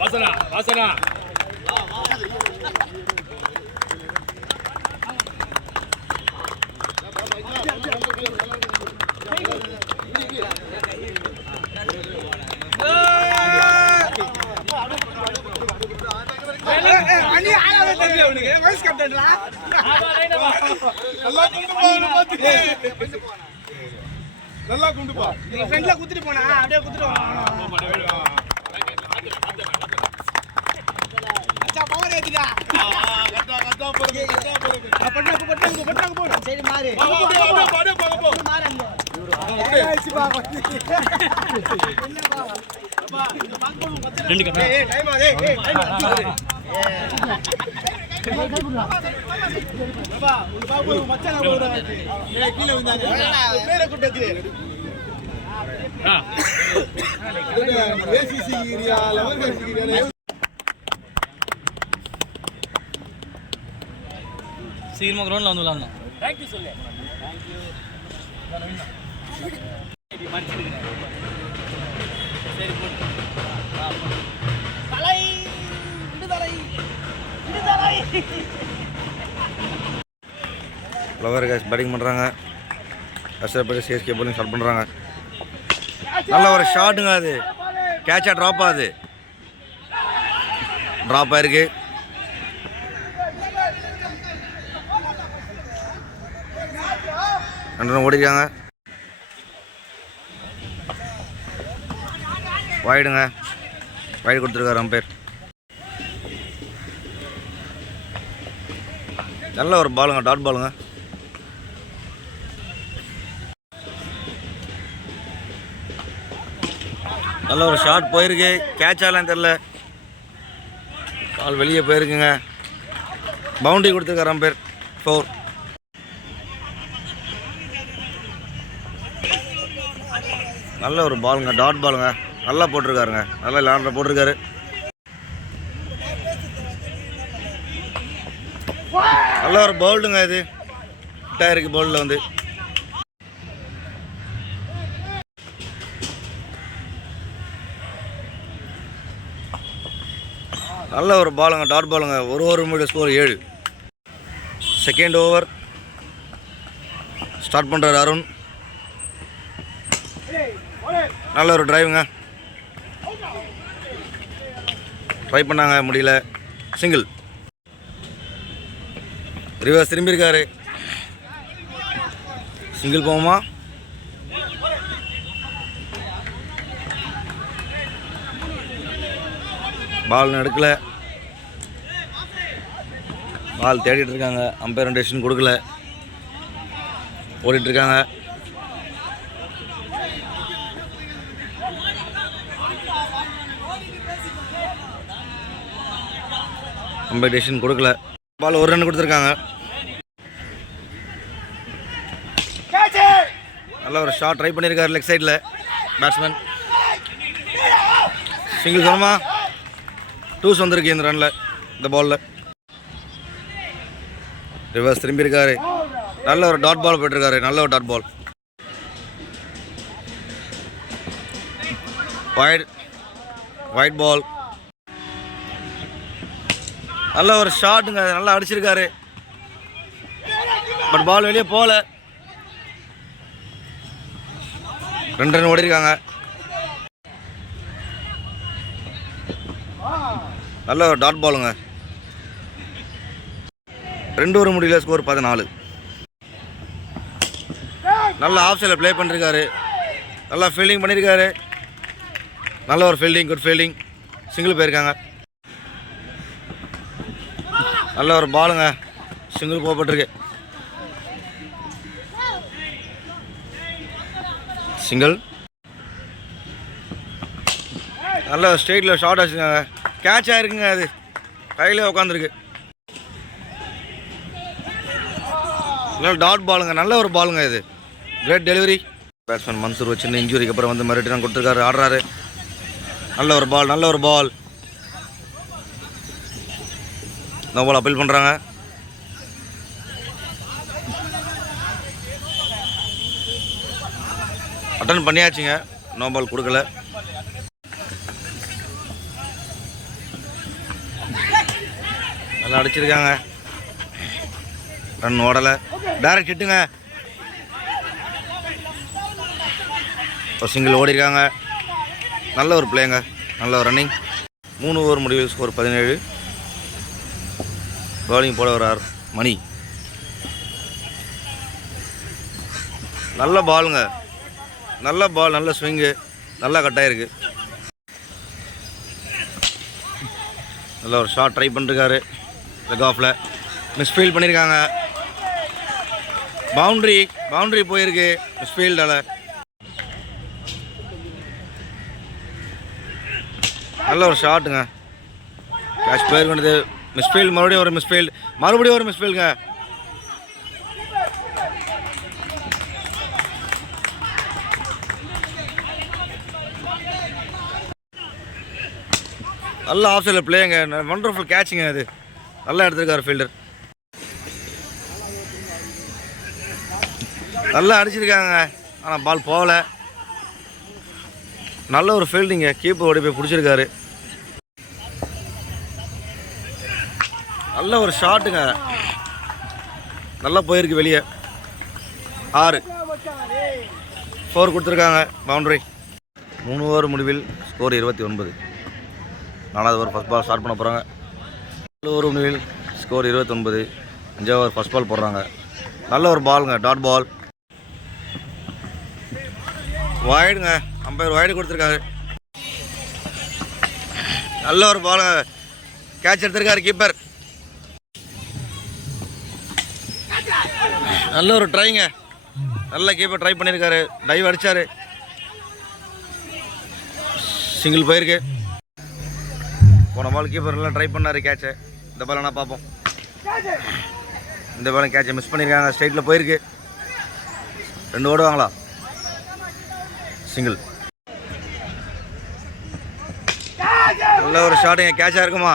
வாசனா நல்லா குண்டுப்பா நீங்க ஃப்ரெண்ட்ல குத்திட்டு போனா அப்படியே குத்திட்டு அச்சா பவர் ஏத்திடா கட்டா போடு சரி மாறு போ மாறு அங்க ஏசி பா அப்பா இந்த பாங்க போடு ரெண்டு கட்டா ஏய் டைம் ஆ ஏய் டைம் அப்பா உங்க பாபு மச்சான் போடு ஏய் கீழ விழுந்தாங்க பேரை கூட்டது ஏசிசி ஏரியா லெவல் ஏரியா சீக்கிரமா கிரவுண்ட்ல வந்து விளையாடணும். थैंक यू சொல்லு थैंक यू இது மடிச்சிடுங்க சரி போடு தலை விடுதலை ஃப்ளவர் கேஸ் பேட்டிங் பண்ணுறாங்க. கஷ்டப்பட்டு சிஎஸ்கே போலிங் ஸ்டார்ட் பண்ணுறாங்க. நல்ல ஒரு ஷாட்டுங்க, அது கேட்சாக ட்ராப் ஆகுது, ட்ராப் ஆயிருக்கு. ரெண்டு ரன் ஓடிருக்காங்க. வாய்டுங்க, வாய்டு கொடுத்துருக்காரு அம்பேர். நல்ல ஒரு பாலுங்க, டாட் பாலுங்க. நல்ல ஒரு ஷாட் போயிருக்கு, கேட்ச் ஆகலான்னு தெரில, பால் வெளியே போயிருக்குங்க. பவுண்டரி கொடுத்துருக்காரு அம்பேர், 4. நல்ல ஒரு பாலுங்க, டாட் பாலுங்க, நல்லா போட்டிருக்காருங்க, நல்லா லேண்டர் போட்டிருக்காரு. நல்ல ஒரு பவுல்டுங்க, இது டயருக்கு பவுலில் வந்து நல்ல ஒரு பாலுங்க, டாட் பாலுங்க. ஒரு ஓவர் முடிய ஸ்கோர் 7. செகண்ட் ஓவர் ஸ்டார்ட் பண்ணுறாரு அருண். நல்ல ஒரு டிரைவுங்க, ட்ரை பண்ணாங்க, முடியல. சிங்கிள். ரிவர்ஸ் திரும்பியிருக்காரு, சிங்கிள் போகுமா? பால் எடுக்கல, பால் தேடிட்டு இருக்காங்க. அம்பையர் டெசிஷன் கொடுக்கல, ஓடிட்டு இருக்காங்க. அம்பையர் டெசிஷன் கொடுக்கல, பால் ஒரு ரன் கொடுத்துருக்காங்க. நல்ல ஒரு ஷாட் ட்ரை பண்ணியிருக்காரு லெக் சைடில் பேட்ஸ்மேன். சிங்கிள் சொன்னமா? 2s வந்திருக்கு இந்த ரனில், இந்த பாலில். ரிவர்ஸ் திரும்பியிருக்காரு, நல்ல ஒரு டாட் பால் போயிட்டுருக்காரு, நல்ல ஒரு டாட் பால். White ball. நல்ல ஒரு ஷாட்டுங்க, நல்லா அடிச்சிருக்காரு, பட் பால் வெளியே போகல. 2 ரன் ஓடிருக்காங்க. நல்ல ஒரு டாட் பாலுங்க. 2 ஓவர் முடியல, ஸ்கோர் 14. நல்ல ஆஃப் சைடில் ப்ளே பண்ணிருக்காரு, நல்லா ஃபீல்டிங் பண்ணியிருக்காரு. நல்ல ஒரு ஃபீல்டிங், குட் ஃபீல்டிங். சிங்கிள் போயிருக்காங்க. நல்ல ஒரு பாலுங்க, சிங்கிள் போகப்பட்டிருக்கு. சிங்கிள். நல்ல ஸ்ட்ரெயிட்டில் ஷார்ட் ஆச்சுங்க, கேட்ச் ஆகிருக்குங்க, அது கையில் உட்காந்துருக்கு. நல்ல டாட் பாலுங்க, நல்ல ஒரு பாலுங்க, இது கிரேட் டெலிவரி. பேட்ஸ்மேன் மன்சூர் ஒரு சின்ன இன்ஜுரிக்கு அப்புறம் வந்து மறுபடியும் ரன் கொடுத்துருக்காரு, ஆடுறாரு. நல்ல ஒரு பால், நல்ல ஒரு பால். நோ பால் அப்பீல் பண்ணுறாங்க. அட்டன் பண்ணியாச்சுங்க, நோ பால் கொடுக்கல. நல்லா அடிச்சிருக்காங்க, ரன் ஓடலை. டைரக்ட் ஹிட்டுங்க, ஒரு சிங்கிள் ஓடிருக்காங்க. நல்ல ஒரு பிளேங்க, நல்ல ஒரு ரன்னிங். 3 ஓவர் முடிவில் ஸ்கோர் 17. பவுலிங் போட வர்றார் மணி. நல்ல பாலுங்க, நல்ல பால், நல்ல ஸ்விங்கு, நல்லா கட்டாயிருக்கு. நல்ல ஒரு ஷாட் ட்ரை பண்ணிருக்காரு, லெக் ஆஃபில் மிஸ்ஃபீல்ட் பண்ணியிருக்காங்க. பவுண்ட்ரி போயிருக்கு மிஸ்ஃபீல்டால். நல்ல ஒரு ஷாட்டுங்க, கேட்ச் போயிருக்க வேண்டியது. மிஸ்ஃபீல்டு, மறுபடியும் ஒரு மிஸ்ஃபீல்டுங்க. நல்ல ஆஃப் சைடில் பிளேங்க, வண்டர்ஃபுல் கேட்சிங்க. அது நல்லா எடுத்திருக்காரு ஃபீல்டர், நல்லா அடிச்சிருக்காங்க. ஆனால் பால் போகலை. நல்ல ஒரு ஃபீல்டிங்க, கீப்பர் ஓடி போய் பிடிச்சிருக்காரு. நல்ல ஒரு ஷாட்டுங்க, நல்லா போயிருக்கு வெளியே. 6 4 கொடுத்துருக்காங்க, பவுண்ட்ரி. 3 ஓவர் முடிவில் ஸ்கோர் 29. 4வது ஓவர் ஃபஸ்ட் பால் ஸ்டார்ட் பண்ண போகிறாங்க. 4 ஓவர் முடிவில் ஸ்கோர் 29. 5வது ஓவர் ஃபஸ்ட் பால் போடுறாங்க. நல்ல ஒரு பாலுங்க, டாட் பால். வைடுங்க, அம்பையர் வைடு கொடுத்துருக்காரு. நல்ல ஒரு பாலுங்க, கேட்ச் எடுத்திருக்காரு கீப்பர். நல்ல ஒரு ட்ரைங்க, நல்ல கீப்பர் ட்ரை பண்ணியிருக்காரு, டைவ் அடித்தார், சிங்கிள் போயிருக்கு. போன பால் கீப்பர் நல்லா ட்ரை பண்ணார் கேட்சை. இந்த பால் நான் பார்ப்போம். இந்த பாலும் கேட்சை மிஸ் பண்ணியிருக்காங்க, ஸ்ட்ரைட்டில் போயிருக்கு. 2 ஓடுவாங்களா, சிங்கிள். நல்ல ஒரு ஷாட்டுங்க, கேட்சாக இருக்குமா?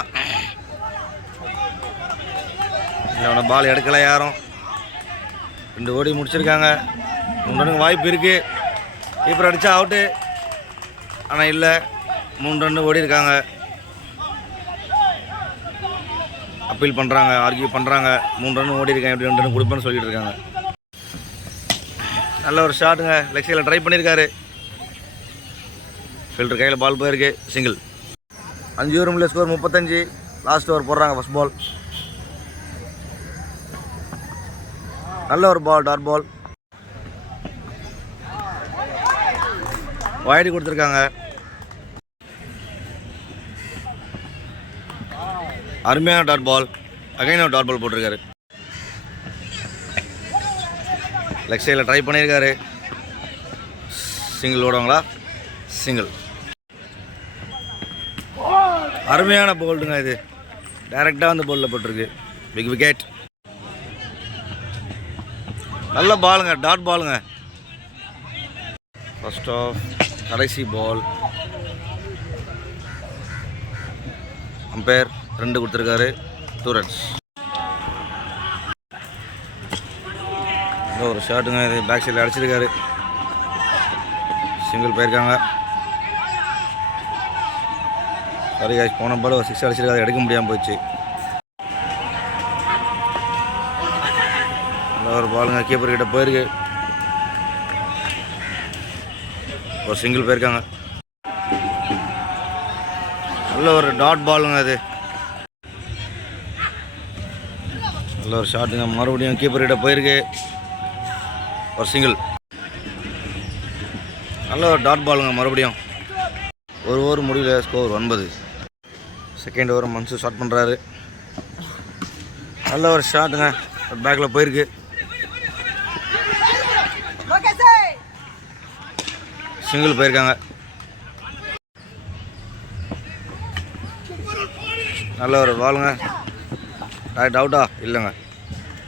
இல்லை, பால் எடுக்கலை யாரும். 2 ஓடி முடிச்சிருக்காங்க. 3 ரன்னுக்கு வாய்ப்பு இருக்குது. கீப்பர் அடித்தா அவுட்டு, ஆனால் இல்லை, 3 ரன்னு ஓடி இருக்காங்க. அப்பீல் பண்ணுறாங்க, ஆர்கியூ பண்ணுறாங்க. 3 ரன் ஓடி இருக்காங்க, எப்படி 2 ரன் கொடுப்பேன்னு சொல்லிட்டு இருக்காங்க. நல்ல ஒரு ஷாட்டுங்க, லெக் சைடில் ட்ரை பண்ணியிருக்காரு. ஃபில்டர் கையில் பால் போயிருக்கு, சிங்கிள். 5 ஓவர் முடியல ஸ்கோர் 35. லாஸ்ட் ஓவர் போடுறாங்க, ஃபஸ்ட் பால். நல்ல ஒரு பால், டாட் பால். வைடு கொடுத்துருக்காங்க. அருமையான டாட் பால். அகைன் ஒரு டாட் பால் போட்டிருக்காரு. லெக் சைடில் ட்ரை பண்ணியிருக்காரு. சிங்கிள் ஓடுவாங்களா, சிங்கிள். அருமையான போல்டுங்க, இது டைரெக்டாக வந்து போலில் போட்டிருக்கு, பிக் விக்கெட். நல்ல பாலுங்க, டாட் பாலுங்க. ஃபர்ஸ்ட் ஆஃப் கடைசி பால். அம்பையர் 2 கொடுத்துருக்காரு, 2 ரன்ஸ். ஒரு ஷாட்டுங்க, இது பேக் சைடில் அடிச்சிருக்காரு, சிங்கிள் போயிருக்காங்க. சாரி காய்ச்சி, போன பால் ஒரு 6 அடிச்சிருக்காரு, எடுக்க முடியாமல் போயிடுச்சு. ஒரு பாலுங்க, கீப்பர் கிட்ட போயிருக்கு, ஒரு சிங்கிள் போயிருக்காங்க. நல்ல ஒரு டாட் பாலுங்க, அது நல்ல ஒரு ஷாட்டுங்க. மறுபடியும் கீப்பர் கிட்ட போயிருக்கு, ஒரு சிங்கிள். நல்ல ஒரு டாட் பாலுங்க, மறுபடியும். 1 ஓவர் முடியல score 9. Second over Mansoor start பண்ணுறாரு. நல்ல ஒரு ஷாட்டுங்க, பேக்கில் போயிருக்கு, சிங்கிள் போயிருக்காங்க. நல்ல ஒரு பாலுங்க, ரைட் அவுட்டா இல்லைங்க,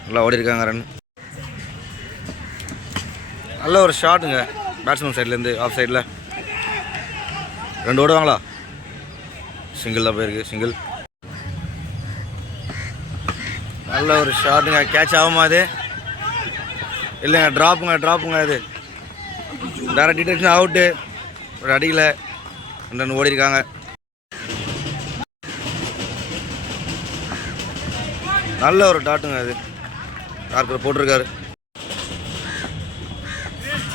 நல்லா ஓடி இருக்காங்க ரன். நல்ல ஒரு ஷாட்டுங்க, பேட்ஸ்மேன் சைட்லேருந்து ஆஃப் சைடில் 2 ஓடுவாங்களா, சிங்கிள் தான் போயிருக்கு, சிங்கிள். நல்ல ஒரு ஷாட்டுங்க, கேட்ச் ஆகுமா அது? இல்லைங்க, ட்ராப்புங்க, இது டேரக்ட் டிடெக்ஷன் அவுட்டு. ஒரு அடியில் 2 ரன் ஓடி இருக்காங்க. நல்ல ஒரு டாட்டுங்க அது. யார்கர் போட்டிருக்காரு.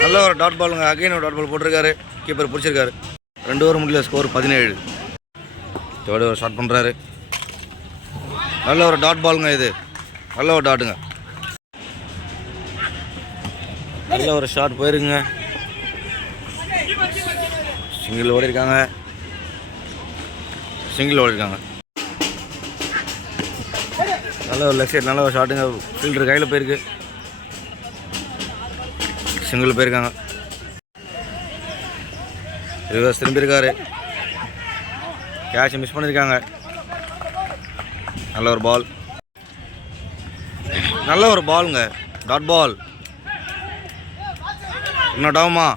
நல்ல ஒரு டாட் பாலுங்க. அகைன் ஒரு டாட் பால் போட்டிருக்காரு. கீப்பர் பிடிச்சிருக்காரு. 2 ஓவர் முடியல. ஸ்கோர் 17. தேர்ட் ஓவர் ஷாட் பண்ணுறாரு. நல்ல ஒரு டாட் பாலுங்க இது. நல்ல ஒரு டாட்டுங்க. நல்ல ஒரு ஷாட் போயிருக்குங்க. சிங்கிள் ஓடி இருக்காங்க. நல்ல ஒரு லெக் சைட். நல்ல ஒரு ஷாட்டுங்க. ஃபீல்டர் கையில் போயிருக்கு. சிங்கிள் போயிருக்காங்க. ரிவர்ஸ் திரும்பியிருக்காரு. கேட்ச் மிஸ் பண்ணியிருக்காங்க. நல்ல ஒரு பால். நல்ல ஒரு பாலுங்க. Dot ball. இன்னும் டவுமா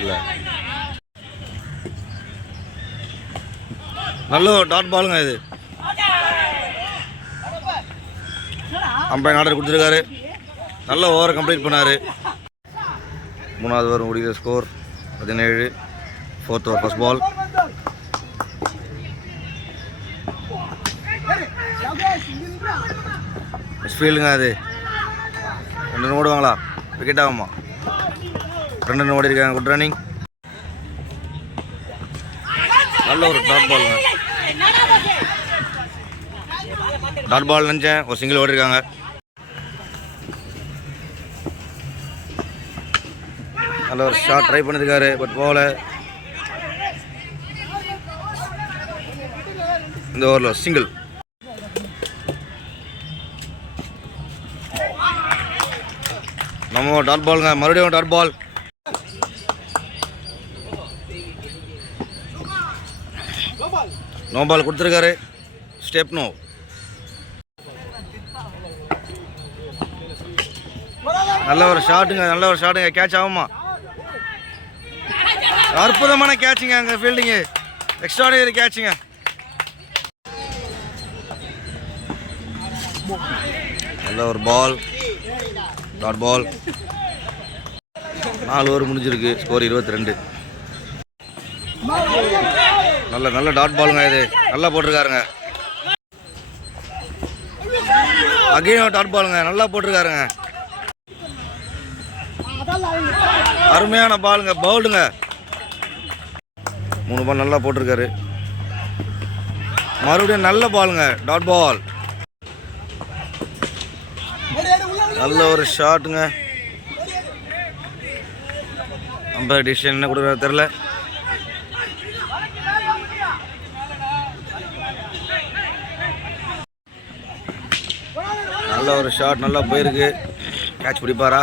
இல்லை. நல்ல ஒரு டாட் பாலுங்க இது. அம்பையர் ஆர்டர் கொடுத்துருக்காரு. நல்ல ஓவரை கம்ப்ளீட் பண்ணார். 3வது ஓவர் முடிகிற. Score 17. 4th over first ball. மிஸ்ஃபீல்டுங்க அது. 2 ரன் ஓடுவாங்களா? விக்கெட் ஆகுமா? 2 ரன் ஓடி இருக்காங்க. Good running. நல்ல ஒரு டாட் பாலுங்க. டாட் பால் நினச்சேன். ஒரு சிங்கிள் ஓடி இருக்காங்க. நல்ல ஒரு ஷாட் ட்ரை பண்ணியிருக்காரு. பட் போகல. இந்த ஓவரில் சிங்கிள். நம்ம டாட் பாலுங்க. மறுபடியும் டாட் பால். நோ பால் கொடுத்துருக்காரு. Step no. நல்ல ஒரு ஷாட்டுங்க. கேட்ச் ஆகுமா? அற்புதமான கேட்சுங்க. அங்கே ஃபீல்டிங்கு எக்ஸ்ட்ராடினரி கேட்சுங்க. நல்ல ஒரு பால். Dot ball. 4 ஓவர் முடிஞ்சிருக்கு. ஸ்கோர் 22. நல்ல டாட் பாலுங்க இது. நல்லா போட்டிருக்காருங்க. அகைன் டாட் பாலுங்க. நல்லா போட்டிருக்காருங்க. அருமையான பாலுங்க. பவுல்டுங்க. 3 பால் நல்லா போட்டிருக்காரு. மறுபடியும் நல்ல பாலுங்க. Dot ball. நல்ல ஒரு ஷாட்டுங்க. அம்பையர் டிசிஷன் என்ன கொடுக்குறாரு தெரில. நல்ல ஒரு ஷாட். நல்லா போயிருக்கு. கேட்ச் பிடிப்பாரா?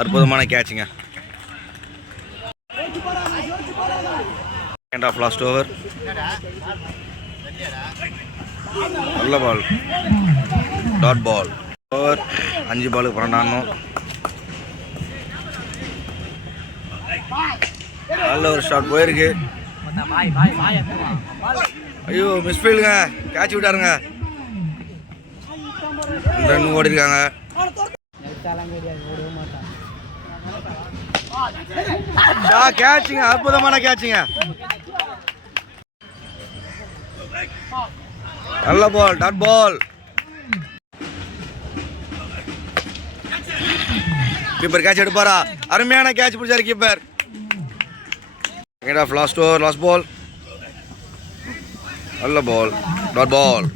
அற்புதமான கேட்சுங்க. Second of last over. நல்ல பால். டாட் பால். ஓவர் 5 பாலுக்கு 12 ஆடணும். நல்ல ஒரு ஷாட் போயிருக்கு. ஐயோ மிஸ்ஃபீல்டுங்க. கேட்ச் விட்டாருங்க. 2 ரன் ஓடி இருக்காங்க. கேட்சுங்க. அற்புதமான கேட்சுங்க. நல்ல ball. Dot ball. Keeper catch எடுப்பாரா? அருமையான கேட்ச் பிடிச்சாரு keeper. Second of last over last ball. நல்ல பால். டாட் பால்.